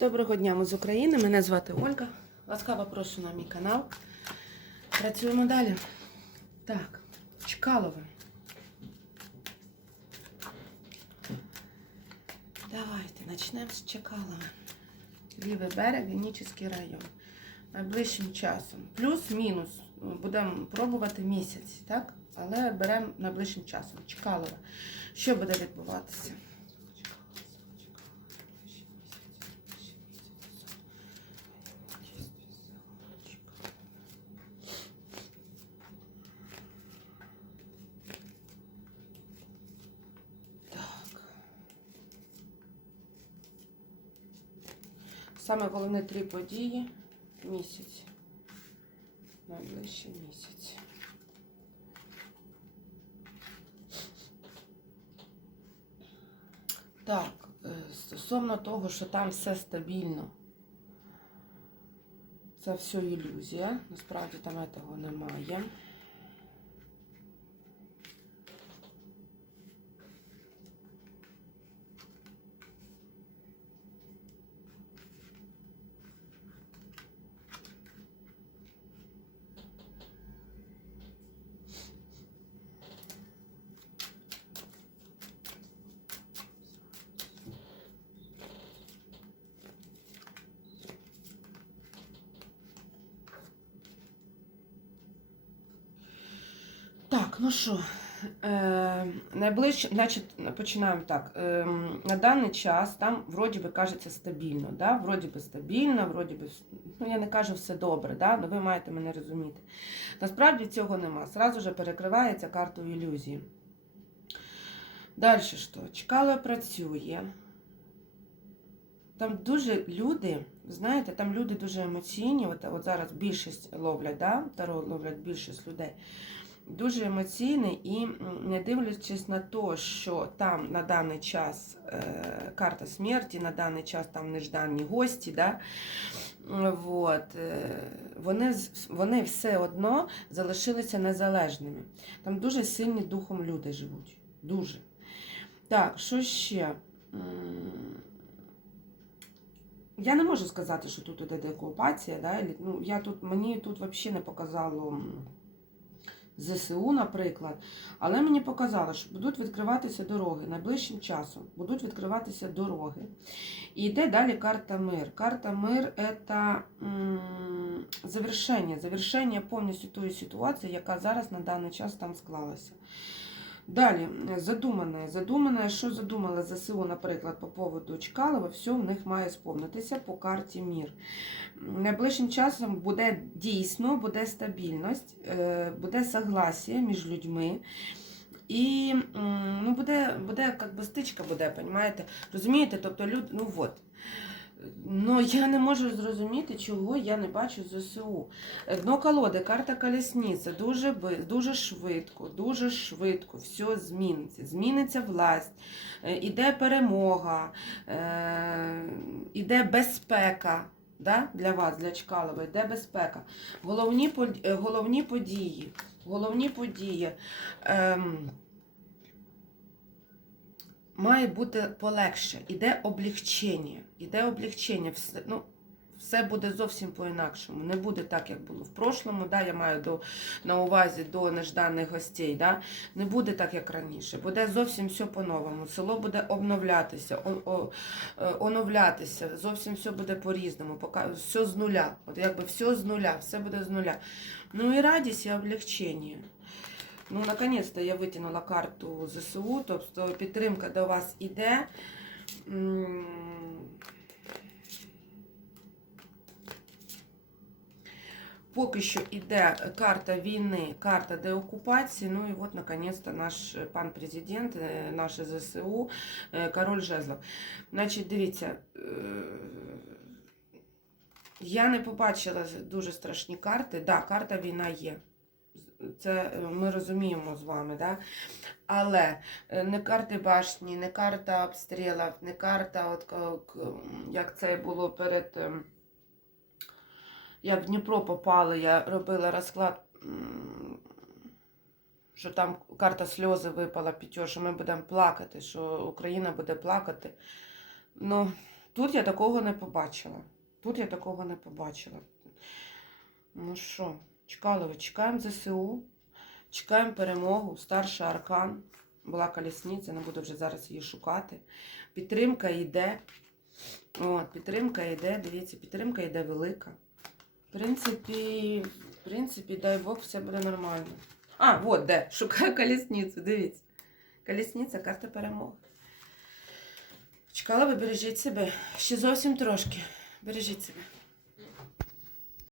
Доброго дня, ми з України. Мене звати Ольга. Ласкаво прошу на мій канал. Працюємо далі. Так, Чкалове. Давайте почнемо з Чкалова. Лівий берег, Генічеський район. Найближчим часом. Плюс-мінус. Будемо пробувати місяць, так? Але беремо найближчим часом. Чкалова. Що буде відбуватися? Саме головне три події місяць. Найближчий місяць. Так, е, стосовно того, що там все стабільно. Це все ілюзія. Насправді там того немає. Так, ну що, е, найближче, значить, починаємо так. Е, на даний час там вроді би кажеться стабільно. Да? Вроді би стабільно, вроді би, ну я не кажу все добре, да? але ви маєте мене розуміти. Насправді цього нема. Сразу же перекривається картою ілюзії. Далі що? Чкало працює. Там дуже люди, знаєте, там люди дуже емоційні. От, от зараз більшість ловлять, да? Таро ловлять більшість людей дуже емоційний і не дивлячись на те, що там на даний час е, карта смерті, на даний час там неждані гості, да? вот, е, вони, вони все одно залишилися незалежними. Там дуже сильні духом люди живуть. Дуже. Так, що ще? Я не можу сказати, що тут іде деокупація, да? ну, я тут, мені тут взагалі не показало. ЗСУ, наприклад. Але мені показало, що будуть відкриватися дороги найближчим часом. Будуть відкриватися дороги. І йде далі карта мир. Карта мир це завершення, завершення повністю тої ситуації, яка зараз на даний час там склалася. Далі, задумане. Задумане, що задумала ЗСУ, наприклад, по поводу Чкалова, все в них має сповнитися по карті Мір. Найближчим часом буде дійсно, буде стабільність, е, буде согласие між людьми. І ну, буде, буде як би стичка буде? Розумієте? Тобто люд, ну от. Ну, я не можу зрозуміти, чого я не бачу ЗСУ. Дно колоди, карта колісниця, дуже, дуже швидко, дуже швидко все зміниться. Зміниться власть, е, іде перемога, е, іде безпека. Да? Для вас, для Чкалова, йде безпека. Головні, е, головні події. Головні події. Ем, має бути полегше. Іде облегчення. Іде облегчення. Все, ну, все буде зовсім по-інакшому. Не буде так, як було в прошлому. Да? Я маю до, на увазі до нежданих гостей. Да? Не буде так, як раніше. Буде зовсім все по-новому. Село буде обновлятися, о, о, е, оновлятися. Зовсім все буде по-різному. Пока, все з нуля. От якби все з нуля, все буде з нуля. Ну і радість, і облегчення. Ну, наконец-то я витягнула карту ЗСУ, тобто підтримка до вас іде. Поки що йде карта війни, карта деокупації. Ну і от, наконец-то, наш пан президент, е, наше ЗСУ, е, король жезлов. Значить, дивіться, е, я не побачила дуже страшні карти. Да, карта війна є. Це е, ми розуміємо з вами, да? але е, не карти башні, не карта обстрілів, не карта, от, як це було перед. ем, Як в Дніпро попали, я робила розклад, що там карта сльози випала, п'ятьо, що ми будемо плакати, що Україна буде плакати. Ну, тут я такого не побачила. Тут я такого не побачила. Ну що, чекали ви, чекаємо ЗСУ, чекаємо перемогу. Старший аркан. Була колісниця, не буду вже зараз її шукати. Підтримка йде. От, підтримка йде, дивіться, підтримка йде велика. В принципі, в принципі, дай Бог, все буде нормально. А, от де. Шукаю колісницю, дивіться. Колісниця, карта перемоги. Чекала ви, бережіть себе. Ще зовсім трошки. Бережіть себе.